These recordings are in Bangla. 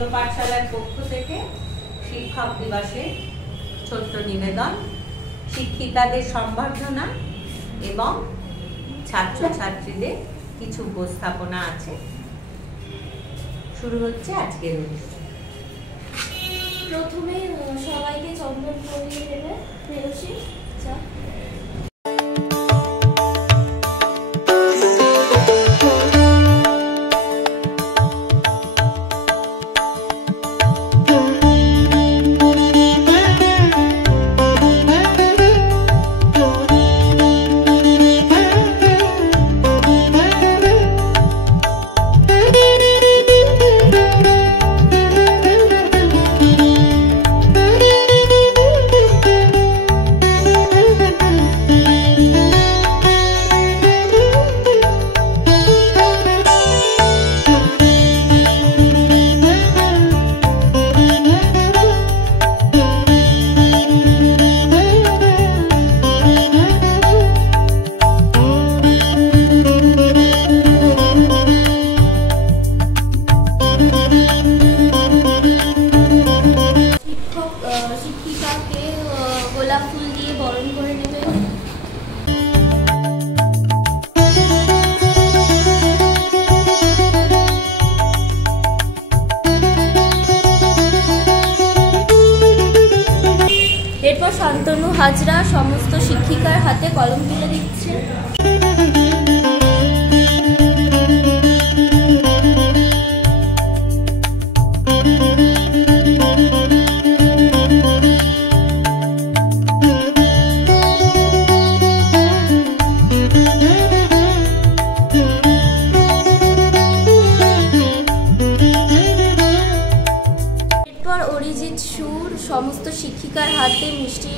অন্য পাঠশালার পক্ষ থেকে শিক্ষক দিবসে ছোট্ট নিবেদন, শিক্ষিকাদের সম্বর্ধনা এবং ছাত্রছাত্রীদের কিছু উপস্থাপনা আছে। শুরু হচ্ছে আজকের অনুষ্ঠান। প্রথমে সবাইকে চন্দন পরিয়ে দেবে প্রেয়সী। শিক্ষিকাকে গোলাপ ফুল দিয়ে বরণ করে নেবে। এরপর শান্তনু হাজরা সমস্ত শিক্ষিকার হাতে কলম তুলে দিচ্ছে। অরিজিৎ সুর সমস্ত শিক্ষিকার হাতে মিষ্টি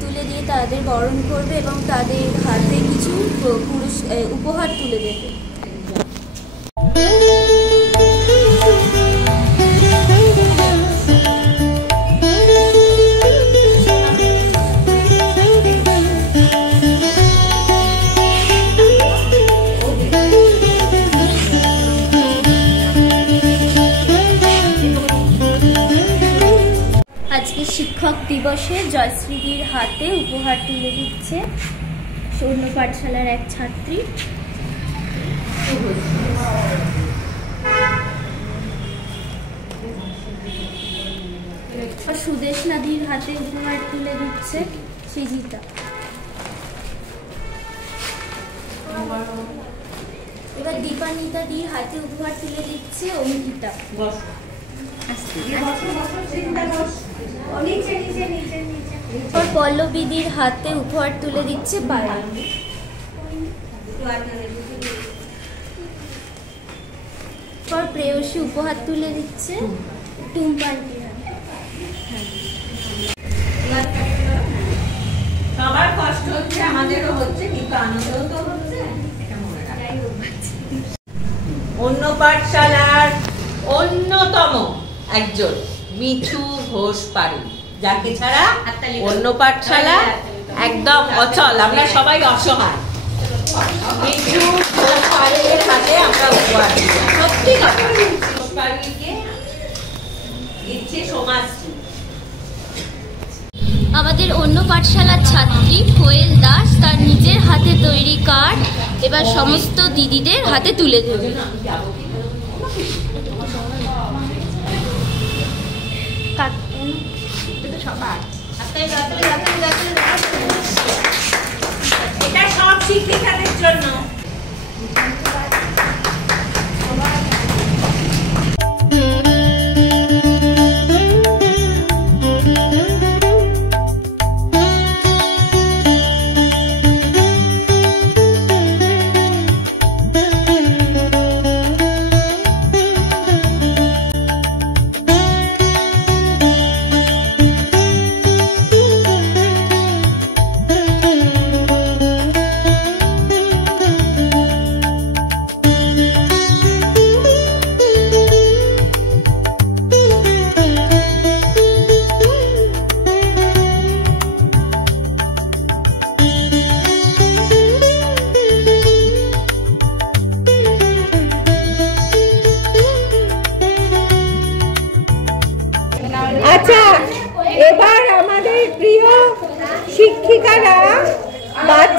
তুলে দিয়ে তাদের বরণ করবে এবং তাদের হাতে কিছু উপহার তুলে দেবে। আজকে শিক্ষক দিবসে জয়শ্রীদির হাতে উপহার তুলে দিচ্ছে অন্য পাঠশালার এক ছাত্রী। সুদেশনাদির হাতে উপহার তুলে দিচ্ছে সৃজিতা। এবার দীপান্বিতাদির হাতে উপহার তুলে দিচ্ছে অঙ্কিতা। পল্লবীদির হাতে উপহার তুলে দিচ্ছে পায়েল। প্রেয়সী উপহার তুলে দিচ্ছে টুম্পান্তির হাতে। সবার কষ্ট হচ্ছে, আমাদেরও হচ্ছে, কিন্তু আনন্দও তো হচ্ছে। অন্য পাঠশালার অন্যতম একজন মিঠু ঘোষ পারুল, যাকে ছাড়া অন্য পাঠশালা একদম অচল, আমরা সবাই অসহায়। মিঠু ঘোষ পারুলের হাতে আমরা উপহার দিই। সত্যি কথা, ঘোষ পারুলকে দিচ্ছে সমাজশ্রী। আমাদের অন্য পাঠশালার ছাত্রী কোয়েল দাস তার নিজের হাতে তৈরি কার্ড এবার সমস্ত দিদিদের হাতে তুলে দেবে। এটা সব শিক্ষিকাদের জন্য।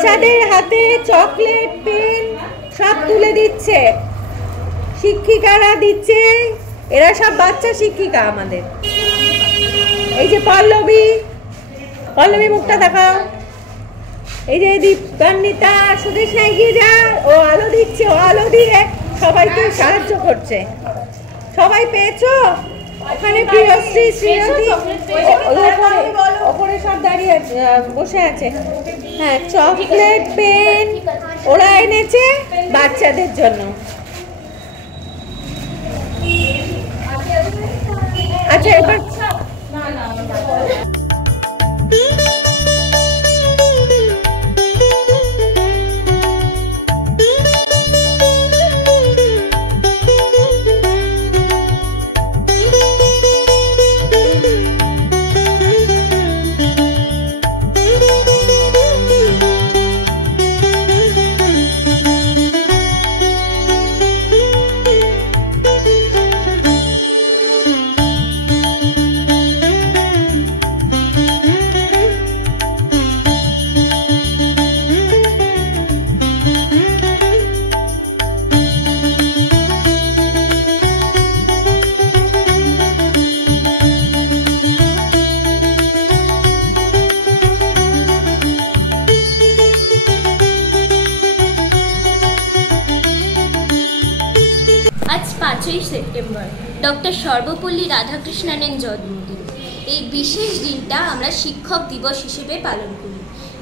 বাচ্চাদের হাতে চকলেট, পেন সব তুলে দিচ্ছে, শিক্ষিকারা দিচ্ছে। এরা সব বাচ্চা শিক্ষিকা আমাদের। এই যে পল্লবী, পল্লবী মুখটা দেখাও। এই যে দীপকান্বিতা, সুদেশ এগিয়ে যা, ও আলো দিচ্ছে, ও আলো দিয়ে সবাইকে সাহায্য করছে। সবাই পেয়েছো? ওখানে প্রিয়শ্রী, শ্রীরতি ওপরে সব দাঁড়িয়ে বসে আছে। হ্যাঁ, চকলেট, পেন ওরা এনেছে বাচ্চাদের জন্য। আচ্ছা, এবার আজ 5ই সেপ্টেম্বর ডক্টর সর্বপল্লী রাধাকৃষ্ণনের জন্মদিন। এই বিশেষ দিনটা আমরা শিক্ষক দিবস হিসেবে পালন করি।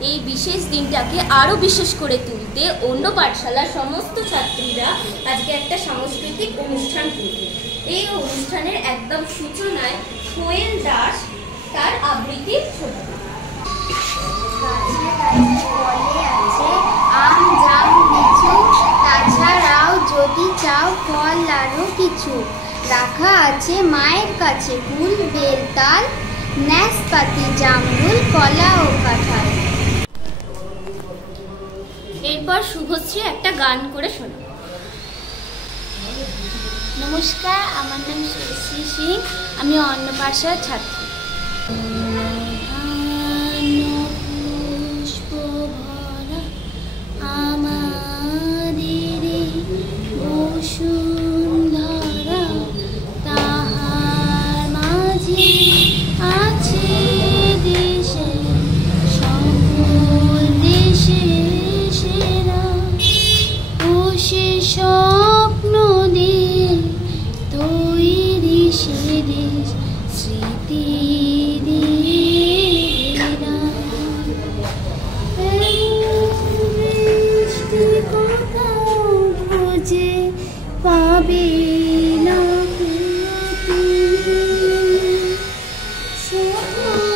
এই বিশেষ দিনটাকে আরও বিশেষ করে তুলতে অন্য পাঠশালার সমস্ত ছাত্রীরা আজকে একটা সাংস্কৃতিক অনুষ্ঠান করবে। এই অনুষ্ঠানের একদম সূচনায় কোয়েল দাস তার আবৃত্তির ছবি। আম, জাম, লিচু, তাছাড়াও যদি চাও ফল আরও কিছু, রাখা আছে মায়ের কাছে ফুল, বেলতাল, নাশপাতি, জামরুল, কলা ও কাঁঠাল। এরপর শুভশ্রী একটা গান করে শোনা। নমস্কার, আমার নাম শুভশ্রী সিং, আমি অন্য পাঠশালার ছাত্রী। বসুন্ধরা তাহার মাঝে আছে দেশে সকল দেশে সেরা, ও সে স্বপ্ন দিয়ে তৈরি সে দেশ স্মৃতি দিয়ে ঘেরা। খুঁজে পাবে না সকল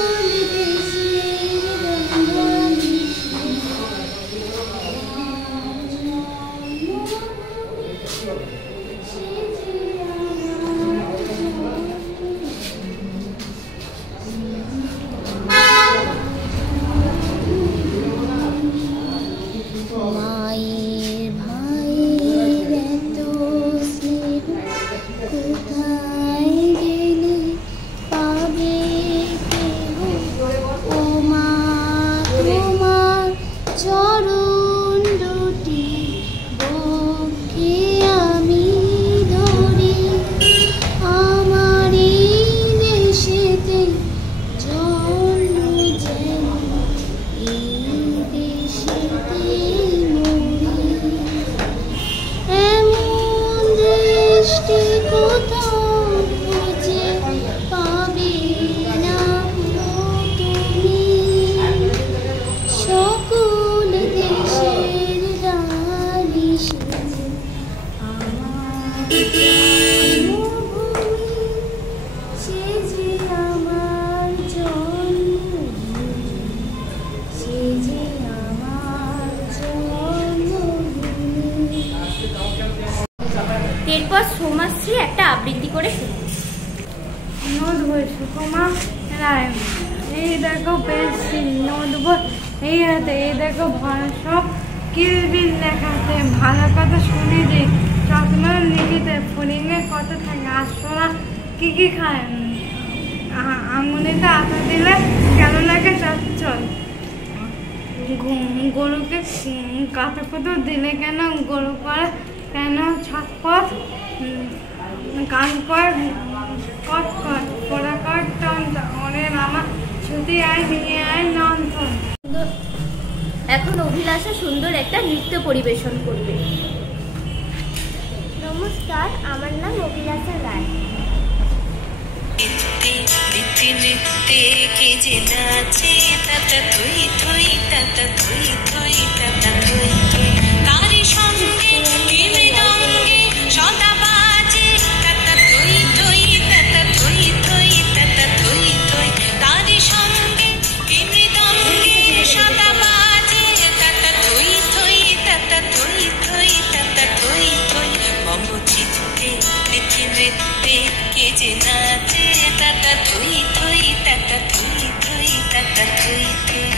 মায়ের ভাইয়ের এত স্নেহ কোথায় গেলে পাবে কেহ, ও মা তোমার চরণ দুটি বক্ষে আমি ধরি, আমার এই দেশেতে জন্ম যেন এই দেশেতে মরি। এমন দেশটি কোথাও খুঁজে পাবে না তুমি, সকল দেশের রানী সেজে আমার জন্মভূমি, সে যে আমার জন্মভূমি, সে যে আমার জন্মভূমি। এরপর সোমাশ্রী একটা আবৃত্তি করে শোনা। নোট বই সুকুমা রায়, এই দেখো পেন্সিল, নোট বই এই হাতে, এই দেখো ভরা সব কিলবিল লেখাতে, ভালো কথা শুনিতে, স্বপ্ন লিখিতে, ফড়িংয়ের কথা থাকে, আশফলা কি কি খায়, আঙুলিতে আঠা দিলে কেন লাগে চচ্চল, গরুকে কাঁথা কুতো দিলে কেন, গরু করে কেন ছটপট, কান কর কট কট, পোড়া কর টন টন, ওরে মামা ছুটি আয় নিয়ে আয় নন্দন। এখন অভিলাষা সুন্দর একটা নৃত্য পরিবেশন করবে। নমস্কার, আমার নাম অভিলাষা রায়। নিত্যে নিত্যে কে যে নাচে, তাতা থই থই, তাতা থই থই, তাতা থই থই, তারি সঙ্গে কে মৃদঙ্গে সদা বাজে, তাতা থই থই, তাতা থই থই, তাতা থই থই, তারি সঙ্গে কে মৃদঙ্গে সদা বাজে, তাতা থই থই, তাতা থই থই, তাতা থই থই, মম চিত্তে নিত্যে নিত্যে কে যে নাচে, তাতা থই থই, তাতা থই থই, তাতা থই থই।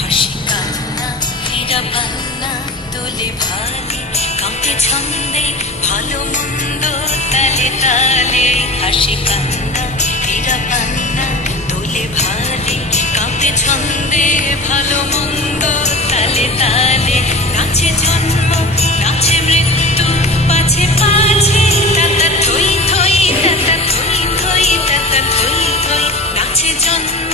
হাসি কান্না হীরা পান্না দোলে ভালে, কাঁপে ছন্দে ভালো মন্দ তালে তালে, হাসি কান্না হীরা পান্না দোলে ভালে, কাঁপে ছন্দে ভালো মন্দ তালে তালে, নাচে জন্ম নাচে মৃত্যু পাছে পাছে, তাতা থই থই, তাতা থই থই, তাতা থই থই, নাচে জন্ম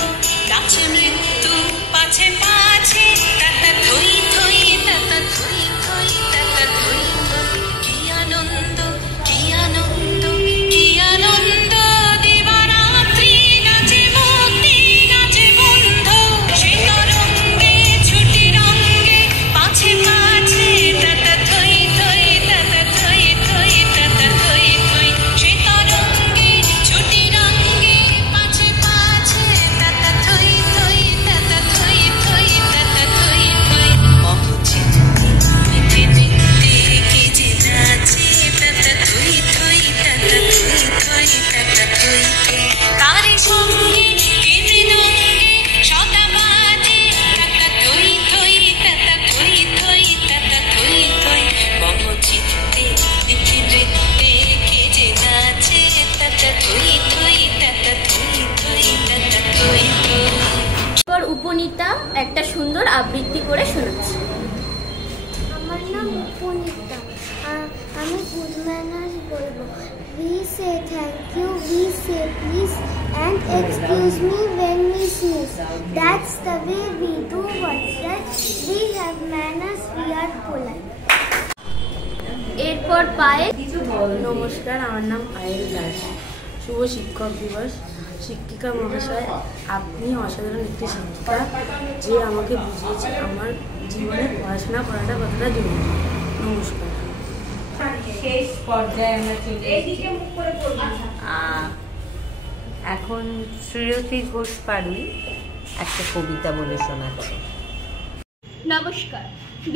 নাচে মৃত্যু পাছে পাছে, তাতা থই থই, তাতা থই থই, তাতা থই থই, কি আনন্দ কি আনন্দ কি আনন্দ, দিবারাত্রি নাচে মুক্তি নাচে বন্ধ, সে তরঙ্গে ছুটি রঙ্গে পাছে পাছে, তাতা থই থই, তাতা থই থই, তাতা থই থই, সে তরঙ্গে ছুটি রঙ্গে পাছে পাছে, তাতা থই থই, তাতা থই থই, তাতা থই থই, মম চিত্তে নিত্যে নিত্যে কে যে নাচে, তাতা থই থই, তাতা থই থই, তাতা থই থই, তারি সঙ্গে কে মৃদঙ্গে সদা বাজে, তাতা থই থই, তাতা থই থই, তাতা থই থই, মম চিত্তে নিত্যে নিত্যে কে যে নাচে, তাতা থই থই, তাতা থই থই, তাতা থই থই। এবার উপনীতা একটা সুন্দর আবৃত্তি করে শোনাচ্ছে। আমার নাম উপনীতা। আমি গুড ম্যানার্স বলবো। We say thank you, we say please, and excuse me when we sneeze. That's the way we do what's right. We have manners, we are polite. এরপর পায়ে নমস্কার, আমার নাম আয়েল দাস। শুভ শিক্ষক দিবস। শিক্ষিকা মহাশয়, আপনি অসাধারণ একটি শিক্ষিকা, যে আমাকে বুঝিয়েছে আমার জীবনে পড়াশোনা করাটা কতটা জরুরি। নমস্কার। শেষ পর্যায়ে আমরা চলে এসেছি। এখন শ্রেয়তী ঘোষ পাড়ুই একটা কবিতা বলে শোনাচ্ছে। নমস্কার।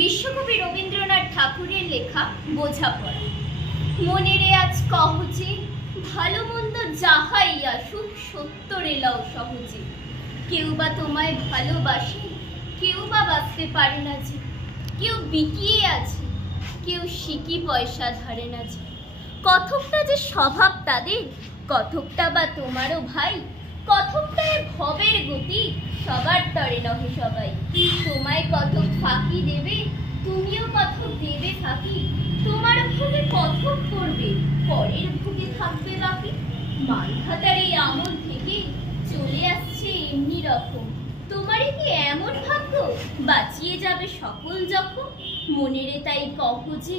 বিশ্বকবি রবীন্দ্রনাথ ঠাকুরের লেখা বোঝাপড়া। মনেরে আজ কহজে, ভালো মন্দ যাহাই আসুক সত্তরে লও সহজে। কেউ বা তোমায় ভালোবাসে, কেউ বা বাঁচতে পারে না যে। কেউ বিকিয়ে আছে, কেউ সিকি পয়সা ধরে না যে। কথকটা যে স্বভাব তাদের, কথকটা বা তোমারও ভাই। কথকটা ভবের গতি, সবার তরে নহে সবাই। তোমায় কথক ফাঁকি দেবে, তুমিও কথক দেবে ফাঁকি। তোমার ভোগে কথক করবে, পরের ভোগে থাকবে বাকি। মানখাতার এই আমল থেকে চলে আসছে এমনি রকম। তোমারই কি এমন ভাগ্য, বাঁচিয়ে যাবে সকল যখন। মনেরে তাই কহ যে,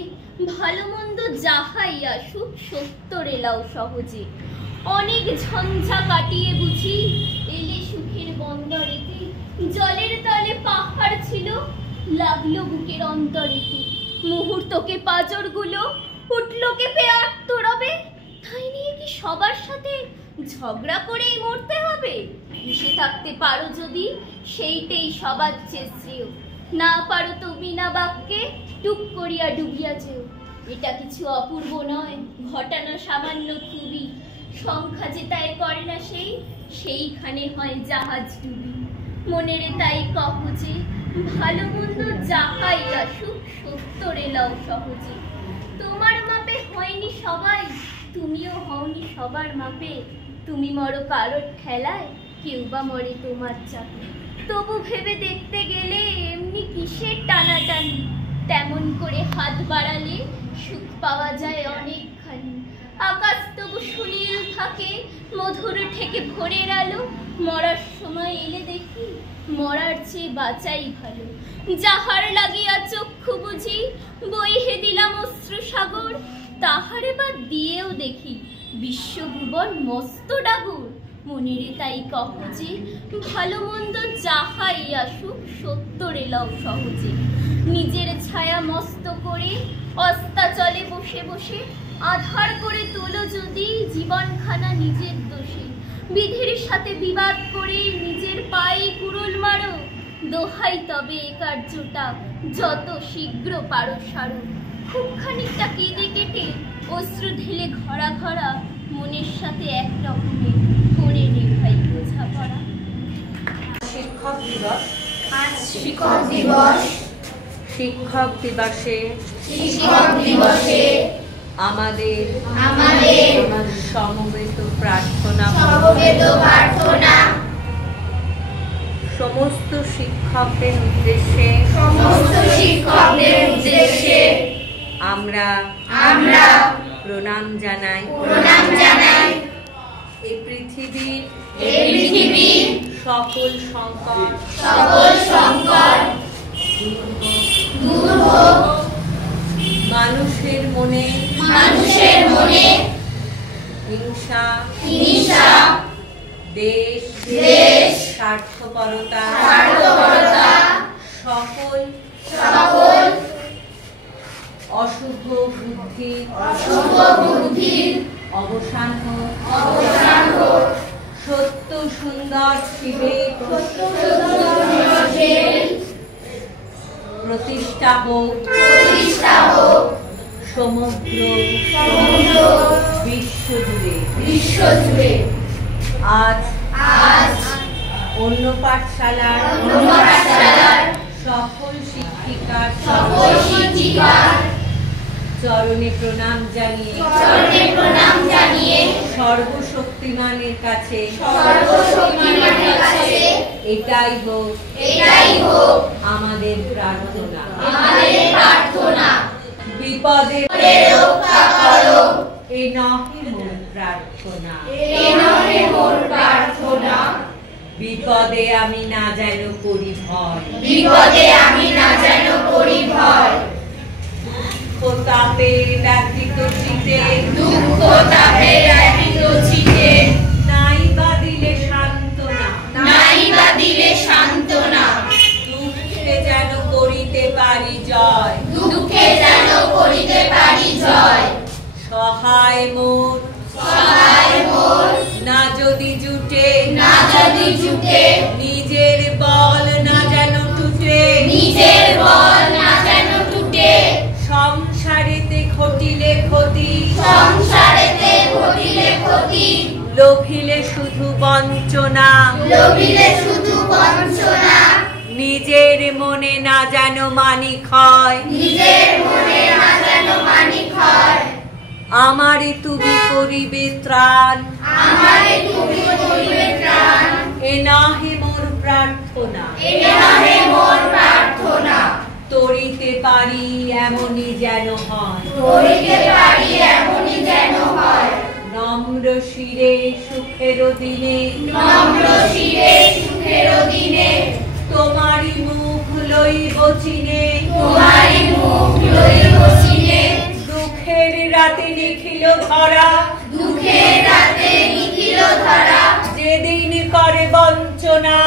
ভালো মন্দ যাহাই আসুক সত্তরে লাও সহজে। অনেক ঝঞ্ঝা কাটিয়ে বুঝি এলে সুখের বন্দরেতে। জলের তলে পাহাড় ছিল, লাগলো বুকের অন্তরেতে। মুহূর্তকে পাজরগুলো উঠলো কেঁপে আত্মরবে। তাই নিয়ে কি সবার সাথে ঝগড়া করেই মরতে হবে? ভেসে থাকতে পারো যদি, সেইটাই সবার চেয়ে শ্রেয়। না পারো তো বিনা বাক্যে টুক করিয়া ডুবিয়া যেও। এটা কিছু অপূর্ব নয়, ঘটানো সামান্য খুবই, সংখ্যা যে তাই করে না সেইখানে হয় জাহাজ ডুবি। মনের তাই কহ যে ভালো মন্দ যাহাই আসুক সত্তরে লও সহজে। তোমার মাপে হয়নি সবাই, তুমিও হওনি সবার মাপে। তুমি মরো কারোর ঠেলায়, কেউ বা মরে তোমার চাপে। তবু ভেবে দেখতে গেলে এমনি কিসের টানাটানি, তেমন করে হাত বাড়ালে সুখ পাওয়া যায় অনেকখানি। আকাশ তবু সুনীল থাকে, মধুর ঠেকে ভোরের আলো। মরার সময় এলে দেখি মরার চেয়ে বাঁচাই ভালো। যাহার লাগিয়া চক্ষু বুঝি বইহে দিলাম অশ্রু সাগর, তাহারে বা দিয়েও দেখি বিশ্বভুবন মস্ত ডাগর। মনেরে তাই কহ যে ভালো মন্দ যাহাই আসুক সত্তরে লও সহজে। নিজের ছায়া মস্ত করে অস্তাচলে বসে বসে আধার করে তোলো যদি জীবনখানা নিজের দোষে। বিধির সাথে বিবাদ করে নিজের পায়ে কুড়ুল মারো, দোহাই তবে এ কার্যটা যত শীঘ্র পারো সারো। খুব খানিকটা কেঁদে কেটে অশ্রু ঢেলে ঘরা ঘরা, মনের সাথে এক রকমের করে নে ভাই বোঝাপড়া। শিক্ষক দিবস। শিক্ষক দিবস। শিক্ষক দিবসে আমাদের সমবেত প্রার্থনা সমস্ত শিক্ষকদের উদ্দেশ্যে আমরা প্রণাম জানাই। এই পৃথিবীর সকল সংকট দূর হোক। মানুষের মনে হিংসা, দেশ স্বার্থপরতা সকল অশুভ বুদ্ধির অবসান হোক। সত্য সুন্দর শিবের প্রতিষ্ঠা হোক সমগ্র বিশ্বজুড়ে। আজ অন্য পাঠশালার সকল শিক্ষিকার চরণে প্রণাম জানিয়ে সর্বশক্তিমানের কাছে এটাই হোক আমাদের প্রার্থনা। বিপদে রক্ষা করো, এ নহে মোর প্রার্থনা। বিপদে আমি না যেন করি ভয়, তাপে ব্যথিত চিতে নাই বা দিলে সান্ত্বনা। দুঃখে যেন করিতে পারি জয়। সহায় মোর না যদি জুটে নিজের বল না যেন টুটে। সংসারেতে ঘটিলে ক্ষতি লোভিলে শুধু বঞ্চনা। নিজের মনে না যেন মানিক হয়, আমারে তুমি করিবে ত্রাণ। এ নাহে মোর প্রার্থনা। তরিতে পারি এমনই যেন হয়। নম্র শিরে সুখের দিনে তোমারি মুখ লইব চিনে। দুঃখের রাতে লিখিল ধরা যেদিন করে বঞ্চনা।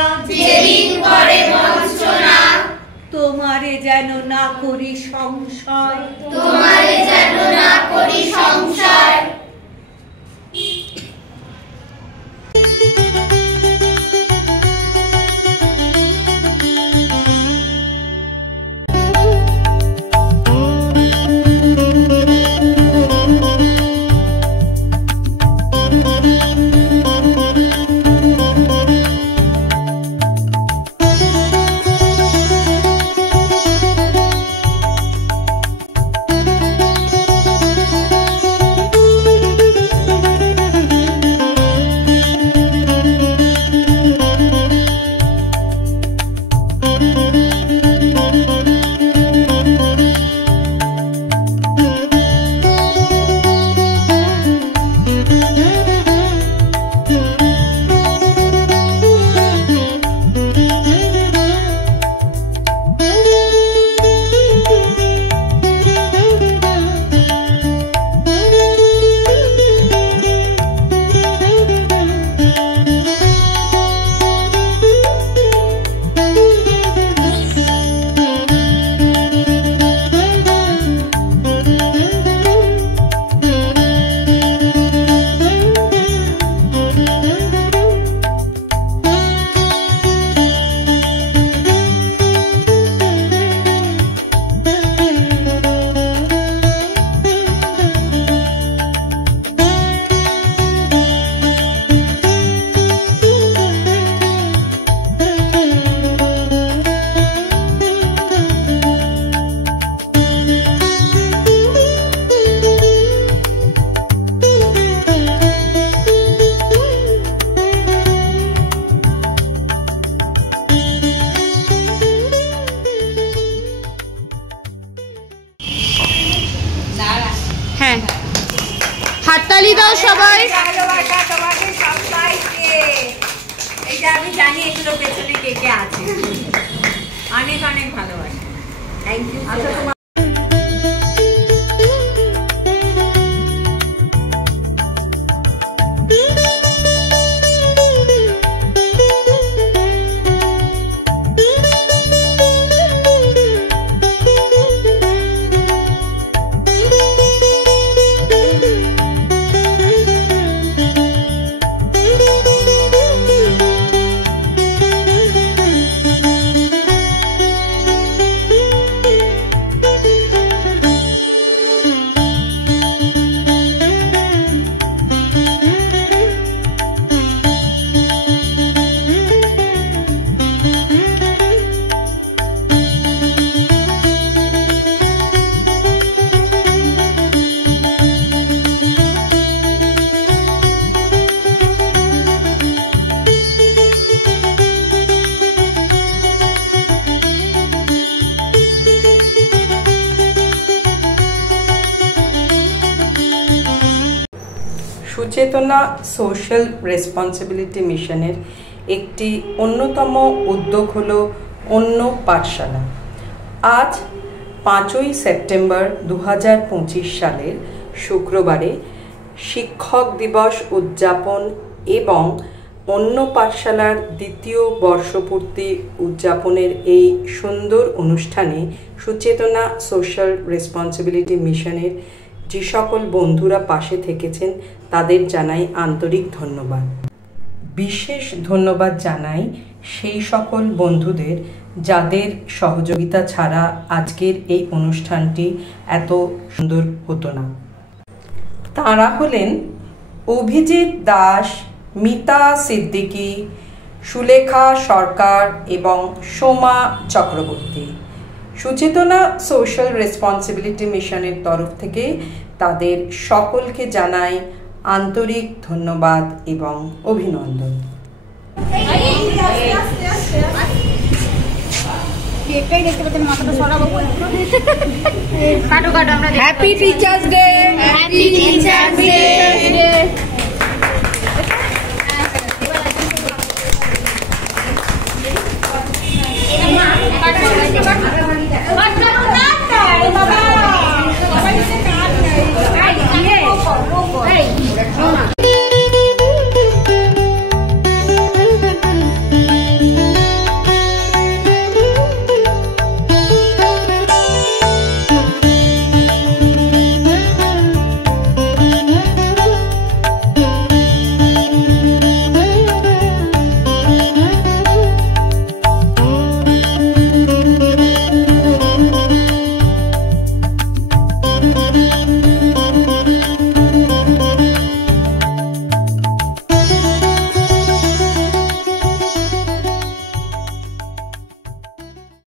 তোমারে যেন না করি সংশয়। সবাই। ভালোবাসা তোমাদের সবাইকে। এইটা আমি জানি এগুলো পেছনে কে কে আছে। অনেক অনেক ভালোবাসা। Thank you. Suchetana social responsibility মিশনের একটি অন্যতম উদ্যোগ হলো অন্য পাঠশালা। আজ 5ই সেপ্টেম্বর 2025 সালের শুক্রবারে শিক্ষক দিবস উদযাপন এবং অন্য পাঠশালার দ্বিতীয় বর্ষপূর্তি উদযাপনের এই সুন্দর অনুষ্ঠানে সুচেতনা সোশ্যাল রেসপন্সিবিলিটি মিশনের যে সকল বন্ধুরা পাশে থেকেছেন তাদের জানাই আন্তরিক ধন্যবাদ। বিশেষ ধন্যবাদ জানাই সেই সকল বন্ধুদের যাদের সহযোগিতা ছাড়া আজকের এই অনুষ্ঠানটি এত সুন্দর হতো না। তারা হলেন অভিজিৎ দাস, মিতা সিদ্দিকী, সুলেখা সরকার এবং সোমা চক্রবর্তী। সুচেতনা সোশ্যাল রেসপন্সিবিলিটি মিশনের তরফ থেকে তাদের সকলকে জানাই আন্তরিক ধন্যবাদ এবং অভিনন্দন। Happy teachers day.